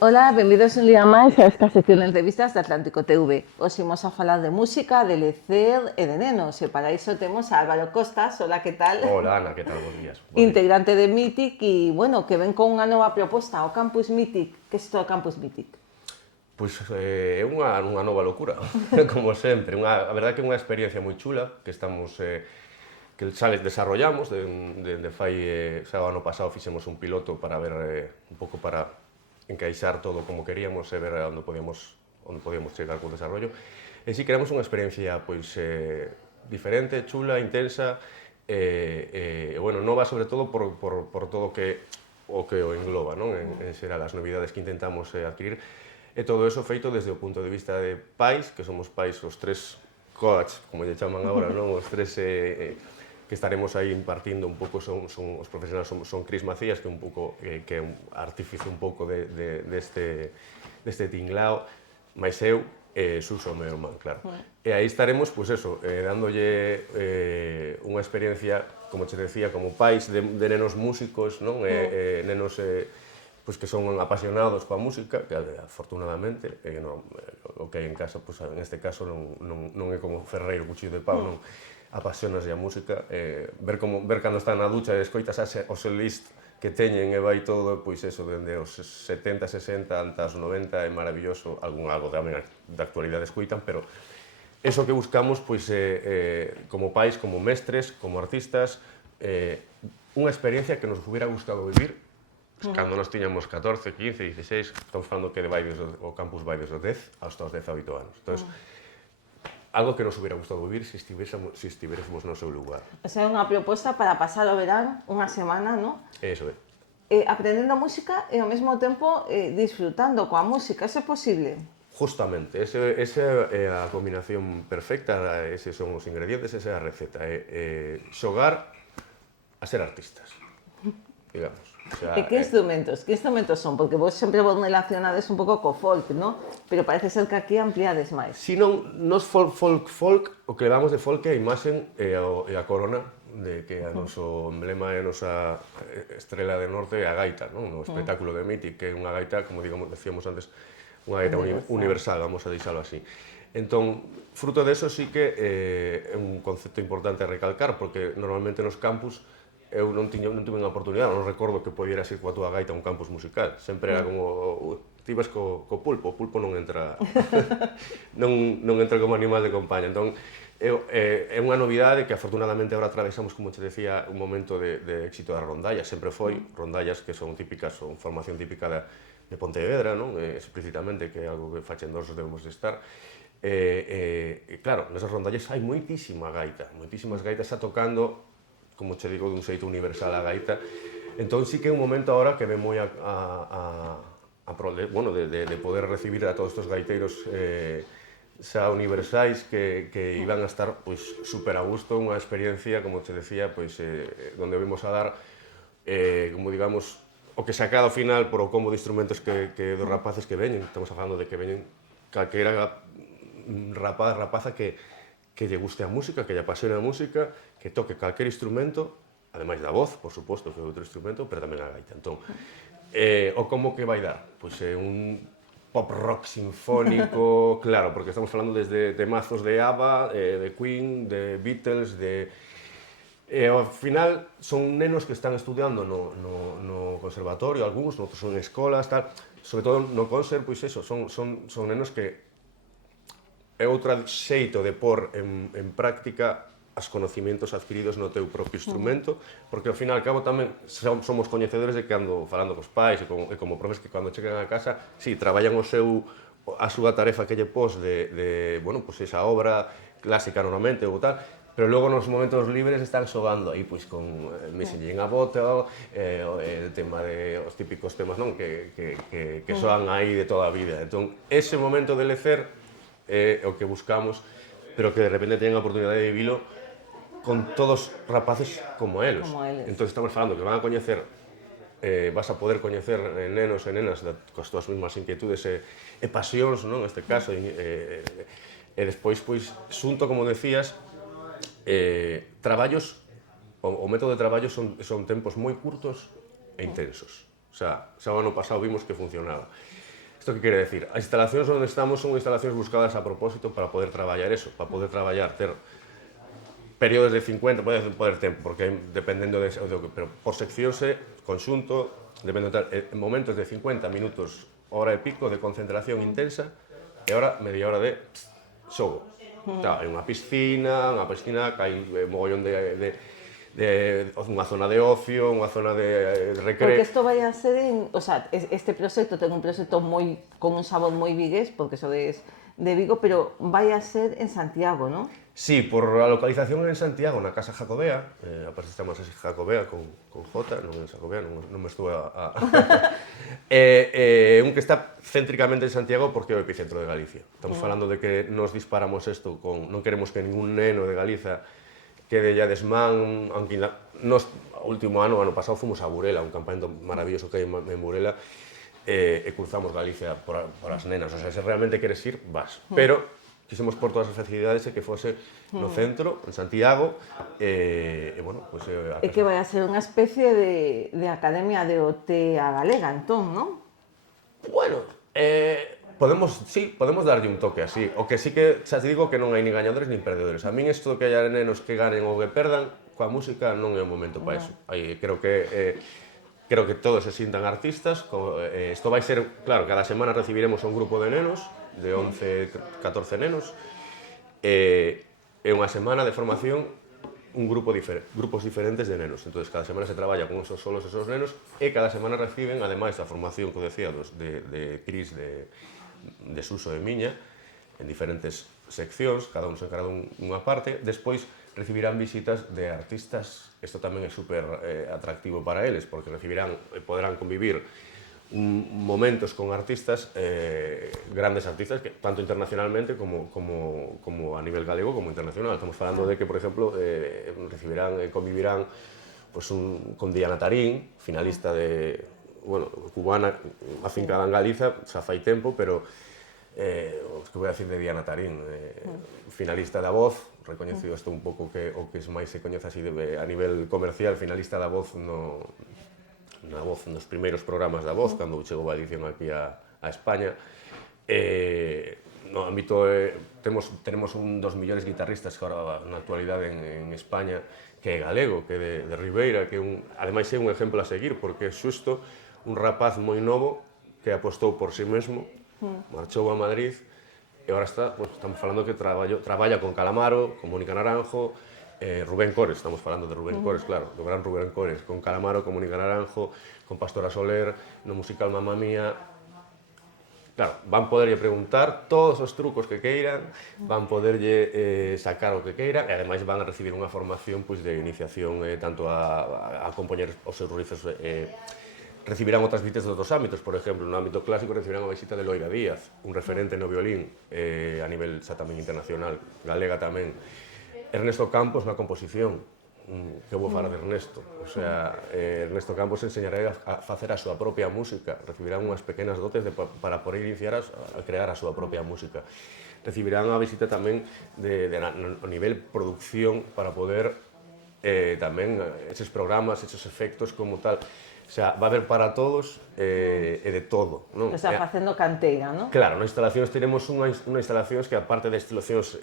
Ola, benvidos un día máis a esta sección de entrevistas de Atlántico TV. Hoxe imos a falar de música, de lecer e de nenos, e para iso temos a Álvaro Costas. Hola, que tal? Hola Ana, ¿qué tal? Buenos días. Buen día. Integrante de Mythic e, bueno, que ven con unha nova proposta, o Campus Mythic. Que é isto do Campus Mythic? Pois é unha nova locura, como sempre. A verdade que é unha experiencia moi chula que estamos que desarrollamos de fai xa o ano pasado fixemos un piloto para ver un pouco para encaixar todo como queríamos e ver onde podíamos chegar co desarrollo. E si queremos unha experiencia pois diferente, chula, intensa bueno, nova sobre todo por todo o que engloba, non? En xeral, as novidades que intentamos adquirir. E todo eso feito desde o punto de vista de pais, que somos pais os tres coach, como lle chaman agora, non? Os tres que estaremos aí impartindo un pouco son os profesionais, son Cris Macías, que é un pouco que é un artífice un pouco deste tinglao, máis eu e Suso, meu irmán, claro. E aí estaremos, pois eso, dándolle unha experiencia, como che decía, como pais de nenos músicos, non? Nenos pois que son apasionados coa música, que afortunadamente o que hai en casa, pois en este caso non é como ferreiro cuchillo de pau, non apasionas a música, ver cando están na ducha e escoitas o setlist que teñen e vai todo, pois eso, dende os 70, 60, anta os 90, é maravilloso, algo tamén da actualidade escoitan, pero eso que buscamos, pois, como pais, como mestres, como artistas, unha experiencia que nos hubiera gustado vivir cando nos tiñamos 14, 15, 16, estamos falando que o campus vai desde os 10 hasta os 18 anos. Entón, algo que nos hubiera gustado vivir se estivéssemos no seu lugar. O sea, é unha proposta para pasar o verán unha semana, non? Eso é. Aprendendo música e ao mesmo tempo disfrutando coa música. Eso é posible? Justamente, esa é a combinación perfecta, eses son os ingredientes, esa é a receta. Xogar a ser artistas, digamos. O sea, E que instrumentos son? Porque vos sempre vos relacionades un pouco co folk, non? Pero parece ser que aquí ampliades máis. Si non, nos folk, o que levamos de folk é a imaxen e a corona, de que a noso emblema é a nosa estrela de norte e a gaita, non? O espectáculo de Mythic, que é unha gaita, como decíamos antes, unha gaita universal, vamos a deixalo así. Entón, fruto deso sí que é un concepto importante a recalcar, porque normalmente nos campus eu non tuve unha oportunidade, non recordo que pudieras ir coa túa gaita a un campus musical. Sempre era como, ti vas co pulpo, o pulpo non entra non entra como animal de compañía. Entón, é unha novidade que afortunadamente agora atravesamos, como te decía, un momento de éxito das rondallas. Sempre foi rondallas que son típicas, son formación típica de Pontevedra, non? Explícitamente, que é algo que fachendosos debemos de estar. Claro, nesas rondallas hai moitísimas gaitas xa tocando, como che digo, dun xeito universal a gaita. Entón, sí que é un momento agora que ven moi bueno, de poder recibir a todos estes gaiteiros xa universais que iban a estar pois super a gusto, unha experiencia, como te decía, pois donde vimos a dar como digamos o que saca ao final por o combo de instrumentos que dos rapaces que veñen. Estamos falando de que veñen calquera rapaza que lle guste a música, que lle apasione a música, que toque calquer instrumento, ademais da voz, por suposto, que é outro instrumento, pero tamén a gaita. Entón, o como que vai dar? Pois é un pop rock sinfónico, claro, porque estamos falando desde mazos de ABBA, de Queen, de Beatles, ao final son nenos que están estudiando no conservatorio, algúns, outros son en escolas, tal. Sobre todo no conserv, pois eso, son nenos que é outro xeito de pôr en práctica os conocimientos adquiridos no teu propio instrumento, porque ao fin e ao cabo tamén somos coñecedores de que falando cos pais e como profes que cando chegan a casa, si, traballan a súa tarefa que lle pos bueno, pues esa obra clásica normalmente ou tal, pero logo nos momentos libres están xogando aí pois con Missing a Bottle, o tema de os típicos temas, non, que soan aí de toda a vida. Entón, ese momento de lecer é o que buscamos, pero que de repente teñen a oportunidade de vivilo con todos rapaces como eles. Entón estamos falando que van a coñecer, vas a poder coñecer nenos e nenas coas túas mesmas inquietudes e pasións, non, neste caso, e despois, pois, xunto, como decías, traballos, o método de traballo son tempos moi curtos e intensos. O sea, xa o ano pasado vimos que funcionaba. Isto que quere decir? As instalacións onde estamos son instalacións buscadas a propósito para poder traballar eso, para poder traballar, ter períodos de 50, pode tempo, porque dependendo pero por seccións conxunto, depende de momentos de 50 minutos, hora e pico de concentración intensa e media hora de xogo. Hai unha piscina que hai mogollón unha zona de ocio, unha zona de recreo. Porque isto vai a ser o sea, este proxecto ten un proxecto con un sabor moi vigués, porque sodes de Vigo, pero vai a ser en Santiago, non? Sí, por a localización en Santiago, na Casa Jacobea, aparte estamos así Jacobea con J, non en Jacobea, non me estuve un que está céntricamente en Santiago porque é o epicentro de Galicia. Estamos falando de que nos disparamos isto non queremos que ningún neno de Galiza quede ya desmán, aunque nos, o último ano pasado, fomos a Burela, un campamento maravilloso que hai en Burela, e cruzamos Galicia por as nenas, o sea, se realmente queres ir, vas. Pero quisemos por todas as facilidades e que fose no centro, en Santiago, e, bueno, pues... É que vai a ser unha especie de academia de OT a galega, entón, non? Bueno, podemos darlle un toque así. O que sí que xa te digo que non hai ni gañadores ni perdedores. A min isto que haya nenos que ganen ou que perdan, coa música non é o momento para eso. Creo que todos se sintan artistas. Isto vai ser, claro, cada semana recibiremos un grupo de nenos, de 11, 14 nenos, e unha semana de formación grupos diferentes de nenos. Entonces, cada semana se traballa con solos esos nenos e cada semana reciben, ademais da formación que decía de Cris, de Suso e miña, en diferentes seccións, cada un se encarga dunha parte. Despois recibirán visitas de artistas. Isto tamén é super atractivo para eles, porque poderán convivir momentos con artistas, grandes artistas, que tanto internacionalmente como a nivel galego como internacional. Estamos falando de que, por exemplo, convivirán con Diana Tarín, finalista cubana, afincada en Galiza, xa fai tempo, pero que vou a decir de Diana Tarín, finalista da Voz, recoñecido isto un pouco o que máis se coñece así a nivel comercial, finalista da Voz na Voz, nos primeiros programas da Voz, cando chegou a edición aquí a España. No ámbito, tenemos un dos millores guitarristas que agora na actualidade en España, que é galego, que é de Ribeira, que ademais é un exemplo a seguir, porque é xusto un rapaz moi novo que apostou por si mesmo, marchou a Madrid, e agora estamos falando que traballa con Calamaro, con Mónica Naranjo, Rubén Cores, estamos falando de Rubén Cores, claro, do gran Rubén Cores, con Calamaro, con Mónica Naranjo, con Pastora Soler, no musical Mamma Mía. Claro, van poderlle preguntar todos os trucos que queiran, van poderlle sacar o que queiran, e ademais van a recibir unha formación de iniciación tanto a compoñer os seus riffs. Recibirán outras visitas de outros ámbitos, por exemplo, no ámbito clásico recibirán a visita de Loira Díaz, un referente no violín a nivel xa tamén internacional, galega tamén. Ernesto Campos na composición, que vou falar de Ernesto, o sea, Ernesto Campos enseñará a facer a súa propia música, recibirán unhas pequenas dotes para poder iniciar a crear a súa propia música. Recibirán a visita tamén a nivel producción para poder tamén eses programas, eses efectos como tal. O sea, va a haber para todos e de todo, non? O sea, facendo canteira, non? Claro, nas instalacións teremos unhas instalacións que, aparte de instalacións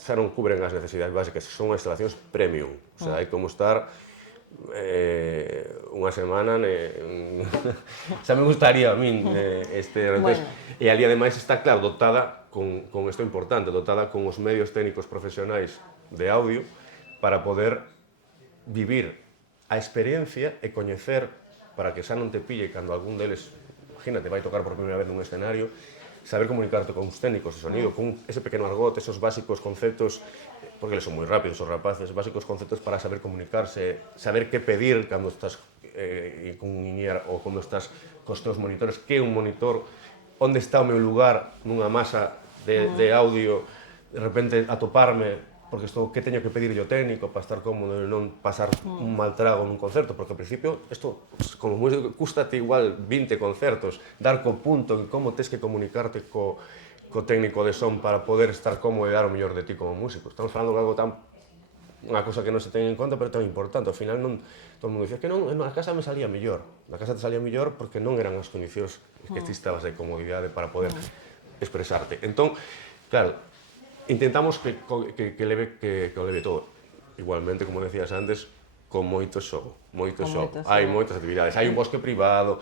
xa non cubren as necesidades básicas, son instalacións premium. O sea, hai como estar unha semana xa me gustaría a min e ali ademais está, claro, dotada con isto importante, dotada con os medios técnicos profesionais de audio para poder vivir a experiencia e coñecer, para que xa non te pille cando algún deles, imagínate, vai tocar por primeira vez nun escenario, saber comunicarte con os técnicos de sonido, con ese pequeno argot, esos básicos conceptos, porque eles son moi rápidos os rapaces, básicos conceptos para saber comunicarse, saber que pedir cando estás con un INIAR ou cando estás cos teus monitores, que é un monitor, onde está o meu lugar nunha masa de audio, de repente atoparme, porque que teño que pedirlle ao técnico para estar cómodo e non pasar un mal trago nun concerto, porque ao principio, como músico, cústate igual 20 concertos, dar co punto en como tes que comunicarte co técnico de son para poder estar cómodo e dar o mellor de ti como músico. Estamos falando de algo tan unha cousa que non se ten en conta, pero tan importante. Ao final, todo o mundo dicía que non, a casa me salía mellor. Na casa te salía mellor porque non eran as condicións que ti estabas de comodidade para poder expresarte. Entón, claro, intentamos que o leve todo. Igualmente, como decías antes, con moito xogo, moito xogo. Hai moitas actividades, hai un bosque privado,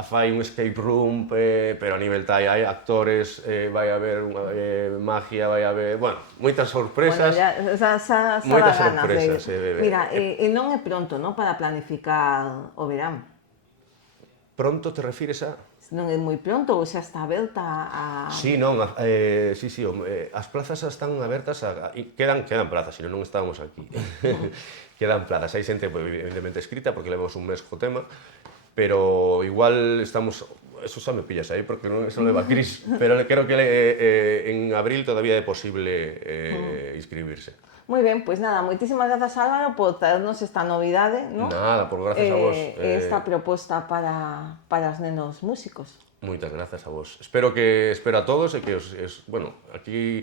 fai un escape room, pero a nivel tal, hai actores, vai haber magia, vai haber, bueno, moitas sorpresas. Bueno, xa moitas dá ganas sorpresas. de... Mira, e non é pronto, non, para planificar o verán? Pronto te refires a? Non é moi pronto ou xa está aberta a... Sí, non, sí, as plazas están abertas, quedan plazas, senón non estábamos aquí. Quedan plazas, hai xente evidentemente escrita porque levamos un mes co tema, pero igual estamos, eso xa me pillas aí porque non eso leva Cris, pero creo que en abril todavía é posible inscribirse. Moi ben, pois nada, moitísimas grazas Álvaro por traernos esta novidade, ¿no? Nada, por gracias a vos. Esta proposta para os nenos músicos. Moitas grazas a vos. Espero a todos e que bueno, aquí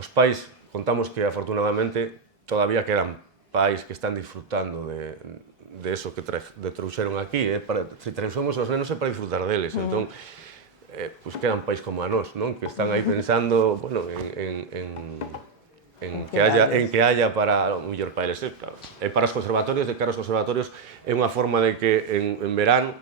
os pais contamos que afortunadamente todavía quedan pais que están disfrutando de eso que trouxeron aquí, se trouxemos os nenos é para disfrutar deles, entón, pues quedan pais como a nós, non? Que están aí pensando, bueno, en que haya para o mellor para eles, claro. E para os conservatorios, de cara aos conservatorios, é unha forma de que en verán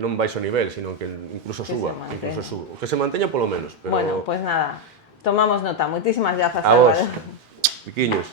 non baixe o nivel, sino que incluso suba, o que se manteña polo menos. Bueno, pues nada, tomamos nota. Moitísimas grazas, Álvaro. Álvaro. Piquiños.